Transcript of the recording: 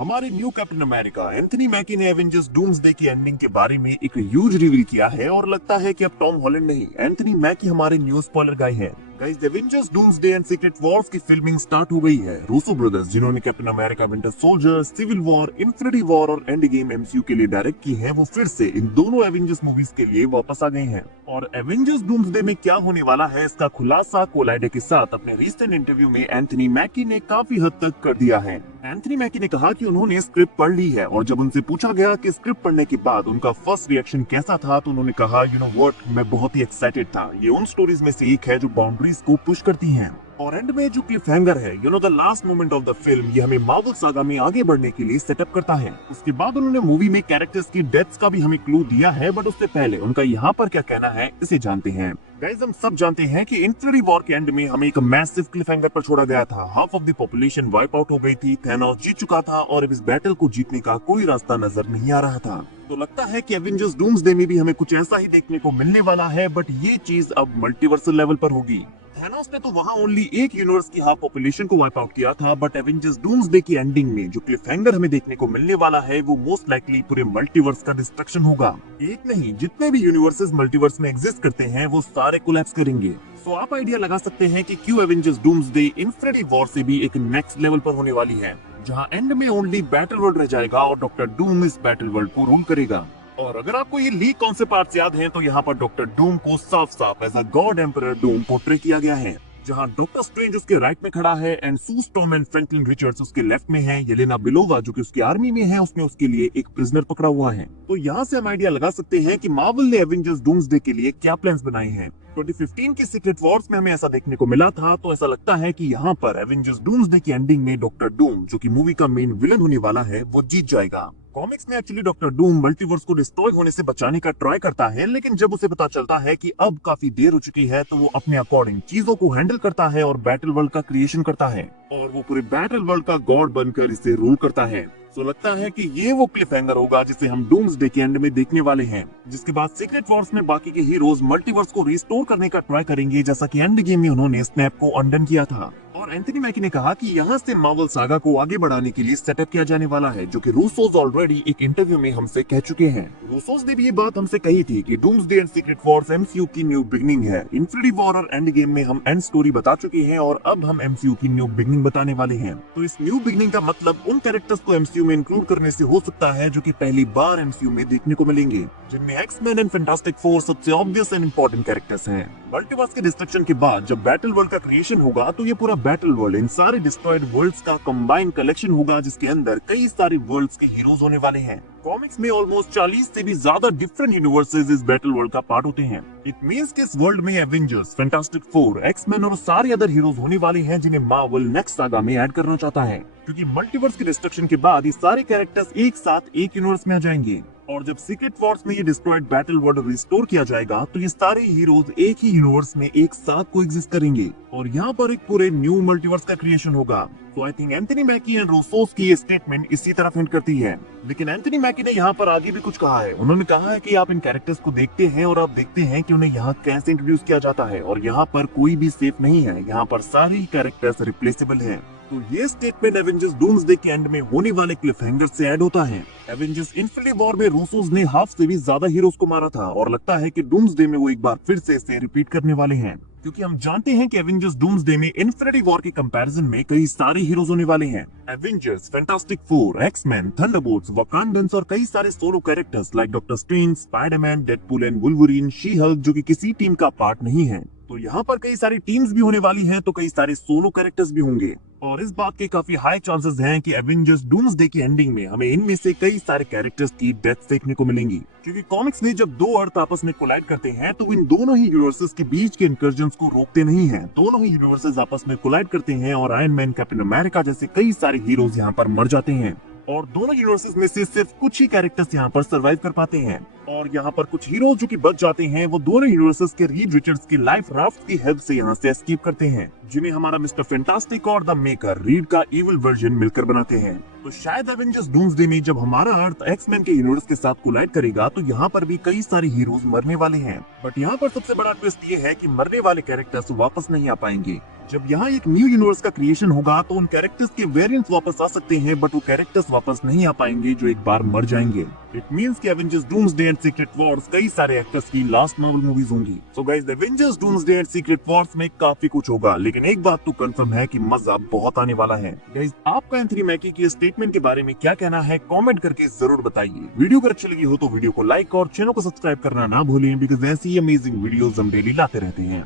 हमारे new captain America Anthony मैकी ने Avengers doomsday की एंडिंग के बारे में एक ह्यूज रिवील किया है और लगता है कि अब टॉम हॉलैंड नहीं, एंथनी मैकी हमारे न्यू स्पॉइलर गाय हैं। Guys, Avengers Doomsday and Secret Wars की फिल्मिंग स्टार्ट हो गई है। रूसो ब्रदर्स, जिन्होंने captain America, winter soldier, civil war, infinity war और एंड गेम एमसीयू के लिए डायरेक्ट की है, वो फिर से इन दोनों एवेंजर्स मूवीज के लिए वापस आ गए हैं। और एवेंजर्स डूम्सडे में क्या होने वाला है, इसका खुलासा कोलाइडे के साथ अपने रिसेंट इंटरव्यू में एंथनी मैकी ने काफी हद तक कर दिया है। एंथनी मैकी ने कहा कि उन्होंने स्क्रिप्ट पढ़ ली है और जब उनसे पूछा गया कि स्क्रिप्ट पढ़ने के बाद उनका फर्स्ट रिएक्शन कैसा था, तो उन्होंने कहा, यू नो व्हाट, मैं बहुत ही एक्साइटेड था। ये उन स्टोरीज में से एक है जो बाउंड्रीज को पुश करती हैं। और एंड में जो क्लिफ हैंगर है, you know the last moment of the film, ये हमें मार्वल सागा में आगे बढ़ने के लिए सेटअप करता है। उसके बाद उन्होंने मूवी में कैरेक्टर्स की डेथ्स का भी हमें क्लू दिया है, बट उससे पहले उनका यहाँ पर क्या कहना है, इसे जानते हैं। गाइस, हम सब जानते हैं कि इन्फिनिटी वॉर के एंड में हमें एक मैसिव क्लिफ हैंगर पर छोड़ा गया था। Half of the population wipe out हो गई थी, थैनोस जीत चुका था और अब इस बैटल को जीतने का कोई रास्ता नजर नहीं आ रहा था। तो लगता है कि एवेंजर्स डूम्सडे में भी हमें कुछ ऐसा ही देखने को मिलने वाला है, बट ये चीज अब मल्टीवर्सल लेवल पर होगी। थैनोस ने तो वहाँ ओनली एक यूनिवर्स की हाफ पॉपुलेशन को वाइप आउट किया था, बट एवेंजर्स डूम्सडे की एंडिंग में जो क्लिफ हैंगर हमें देखने को मिलने वाला है, वो मोस्ट लाइकली पूरे मल्टीवर्स का डिस्ट्रक्शन होगा। एक नहीं, जितने भी यूनिवर्सेस मल्टीवर्स में एग्जिस्ट करते हैं, वो सारे कोलैप्स करेंगे। तो आप आइडिया लगा सकते हैं कि क्यों एवेंजर्स डूम्सडे इन्फिनिटी वॉर से भी एक नेक्स्ट लेवल पर होने वाली है, जहाँ एंड में ओनली बैटल वर्ल्ड रह जाएगा और डॉक्टर डूम इस बैटल वर्ल्ड को रूल करेगा। और अगर आपको ये लीक कॉन्सेप्ट आर्ट्स याद हैं, तो यहाँ पर डॉक्टर डूम को साफ साफ as a god emperor Doom portray किया गया है, जहां डॉक्टर स्ट्रेंज उसके राइट में खड़ा है and Sue Storm and Franklin Richards उसके लेफ्ट में है। येलेना बेलोवा, जो कि उसकी आर्मी में है, उसने उसके लिए एक प्रिजनर पकड़ा हुआ है। तो यहाँ से हम आइडिया लगा सकते हैं कि मार्वल ने एवेंजर्स डूम्सडे के लिए क्या प्लान्स बनाए हैं। 2015 के सीक्रेट वॉर्स में हमें ऐसा देखने को मिला था, तो ऐसा लगता है कि यहाँ पर एवेंजर्स डूम्सडे की एंडिंग में डॉक्टर डूम, जो कि मूवी का मेन विलन होने वाला है, वो जीत जाएगा। कॉमिक्स में एक्चुअली डॉक्टर डूम मल्टीवर्स को डिस्ट्रॉय होने से बचाने का ट्राई करता है, लेकिन जब उसे पता चलता है कि अब काफी देर हो चुकी है, तो वो अपने अकॉर्डिंग चीजों को हैंडल करता है और बैटल वर्ल्ड का क्रिएशन करता है और वो पूरे बैटल वर्ल्ड का गॉड बनकर इसे रूल करता है। तो लगता है कि ये वो क्लिफ हैंगर होगा जिसे हम डूम्सडे के एंड में देखने वाले हैं, जिसके बाद सीक्रेट वॉर्स में बाकी के हीरोज मल्टीवर्स को रिस्टोर करने का ट्राई करेंगे, जैसा कि एंड गेम में उन्होंने स्नैप को अनडन किया था। और एंथनी मैकी ने कहा कि यहाँ से मार्वल सागा को आगे बढ़ाने के लिए सेटअप किया जाने वाला है, जो कि रूसोस ऑलरेडी एक इंटरव्यू में हमसे कह चुके हैं। रूसोस ने भी ये बात हमसे कही थी कि doomsday and Secret Wars MCU की न्यू बिगनिंग है। इन्फिनिटी वॉर और एंड गेम में हम एंड स्टोरी बता चुके हैं और अब हम एमसीयू की न्यू बिगनिंग बताने वाले हैं। तो इस न्यू बिगनिंग का मतलब उन कैरेक्टर्स को एमसीयू में इंक्लूड करने से हो सकता है जो कि पहली बार एमसीयू में देखने को मिलेंगे, जिनमें एक्स-मैन एंड फैंटास्टिक फोर सबसे ऑब्वियस एंड इंपॉर्टेंट कैरेक्टर्स हैं। मल्टीवर्स के डिस्ट्रक्शन के बाद जब बैटल वर्ल्ड का क्रिएशन होगा, तो ये पूरा बैटल वर्ल्ड इन सारे डिस्ट्रॉयड वर्ल्ड्स का कंबाइंड कलेक्शन होगा, जिसके अंदर कई सारे वर्ल्ड्स के हीरोज होने वाले हैं। कॉमिक्स में ऑलमोस्ट 40 से भी ज्यादा डिफरेंट यूनिवर्सेस इस बैटल वर्ल्ड का पार्ट होते हैं। इट मींस कि इस वर्ल्ड में एवेंजर्स, फैंटास्टिक फोर, एक्स-मैन और सारे अदर हीरोज होने वाले हैं, जिन्हें मार्वल नेक्स्ट सागा में ऐड करना चाहता है, क्योंकि मल्टीवर्स के डिस्ट्रक्शन के बाद ये सारे कैरेक्टर्स एक साथ एक यूनिवर्स में आ जाएंगे। और जब सीक्रेट वॉर्स में ये डिस्ट्रॉयड बैटल वर्ल्ड रिस्टोर किया जाएगा, तो ये सारे हीरोज एक ही यूनिवर्स में एक साथ कोएग्जिस्ट करेंगे और यहाँ पर एक पूरे न्यू मल्टीवर्स का क्रिएशन होगा। तो I think Anthony Mackie and Russos की ये स्टेटमेंट इसी तरफ हिंट करती है। लेकिन एंथनी मैकी ने यहाँ पर आगे भी कुछ कहा है। उन्होंने कहा है कि आप इन कैरेक्टर्स को देखते हैं और आप देखते हैं कि उन्हें यहाँ कैसे इंट्रोड्यूस किया जाता है और यहाँ पर कोई भी सेफ नहीं है, यहाँ पर सारे कैरेक्टर्स रिप्लेसेबल हैं। तो ये स्टेटमेंट एवेंजर्स डूम्सडे के एंड में होने वाले क्लिफ हैंगर से ऐड होता है। एवेंजर्स इन्फिनिटी वॉर में रूसोस ने हाफ से भी ज्यादा हीरोज को मारा था और लगता है कि डूम्सडे में वो एक बार फिर से इसे रिपीट करने वाले हैं, क्योंकि हम जानते हैं कि एवेंजर्स डूम्सडे में इन्फिनिटी वॉर के कंपैरिजन में कई सारे हीरोज होने वाले हैं। Avengers, Fantastic Four, X-Men, Thunderbolts, Wakandans और कई सारे solo characters like doctor Strange, Spiderman, Deadpool and Wolverine, She Hulk, जो कि किसी टीम का पार्ट नहीं है। तो यहाँ पर कई सारी टीम्स भी होने वाली हैं, तो कई सारे सोलो कैरेक्टर्स भी होंगे और इस बात के काफी हाई चांसेस हैं कि एवेंजर्स डूम्सडे की एंडिंग में हमें इनमें से कई सारे कैरेक्टर्स की डेथ देखने को मिलेंगी, क्योंकि कॉमिक्स में जब दो अर्थ आपस में कोलाइड करते हैं, तो इन दोनों ही यूनिवर्सेस के बीच के इंकर्जन्स को रोकते नहीं हैं। दोनों ही यूनिवर्सेस आपस में कोलाइड करते हैं और आयरन मैन, कैप्टन अमेरिका जैसे कई सारे हीरोज यहाँ पर मर जाते हैं और दोनों यूनिवर्सेस में से सिर्फ कुछ ही कैरेक्टर्स यहाँ पर सरवाइव कर पाते हैं। और यहाँ पर कुछ हीरोज जो कि बच जाते हैं, वो दोनों यूनिवर्सेस के रीड रिचर्ड्स की लाइफ राफ्ट की हेल्प से यहाँ से एस्केप करते हैं, जिन्हें हमारा मिस्टर फैंटास्टिक और द मेकर रीड का इविल वर्जन मिलकर बनाते हैं। तो शायद एवेंजर्स डूम्सडे में जब हमारा अर्थ एक्समैन के यूनिवर्स के साथ कोलाइड करेगा तो यहाँ पर भी कई सारे हीरोज मरने वाले हैं। बट यहाँ पर सबसे बड़ा ट्विस्ट ये है कि मरने वाले कैरेक्टर्स वापस नहीं आ पाएंगे। जब यहाँ एक न्यू यूनिवर्स का क्रिएशन होगा तो उन कैरेक्टर्स के वेरिएंट्स वापस आ सकते हैं, बट वो कैरेक्टर्स वापस नहीं आ पाएंगे जो एक बार मर जाएंगे। इट मींस कि Avengers Doomsday and Secret Wars कई सारे एक्टर्स की लास्ट मार्वल मूवीज होंगी। So guys, Avengers Doomsday and Secret Wars में काफी कुछ होगा, लेकिन एक बात तो कंफर्म है कि मजा बहुत आने वाला है। गाइस, आपका एंथनी मैकी की स्टेटमेंट के बारे में क्या कहना है कमेंट करके जरूर बताइए। वीडियो अगर अच्छी लगी हो तो वीडियो को लाइक और चैनल को सब्सक्राइब करना ना भूलें, बिकॉज ऐसी अमेजिंग वीडियोस हम डेली लाते रहते हैं।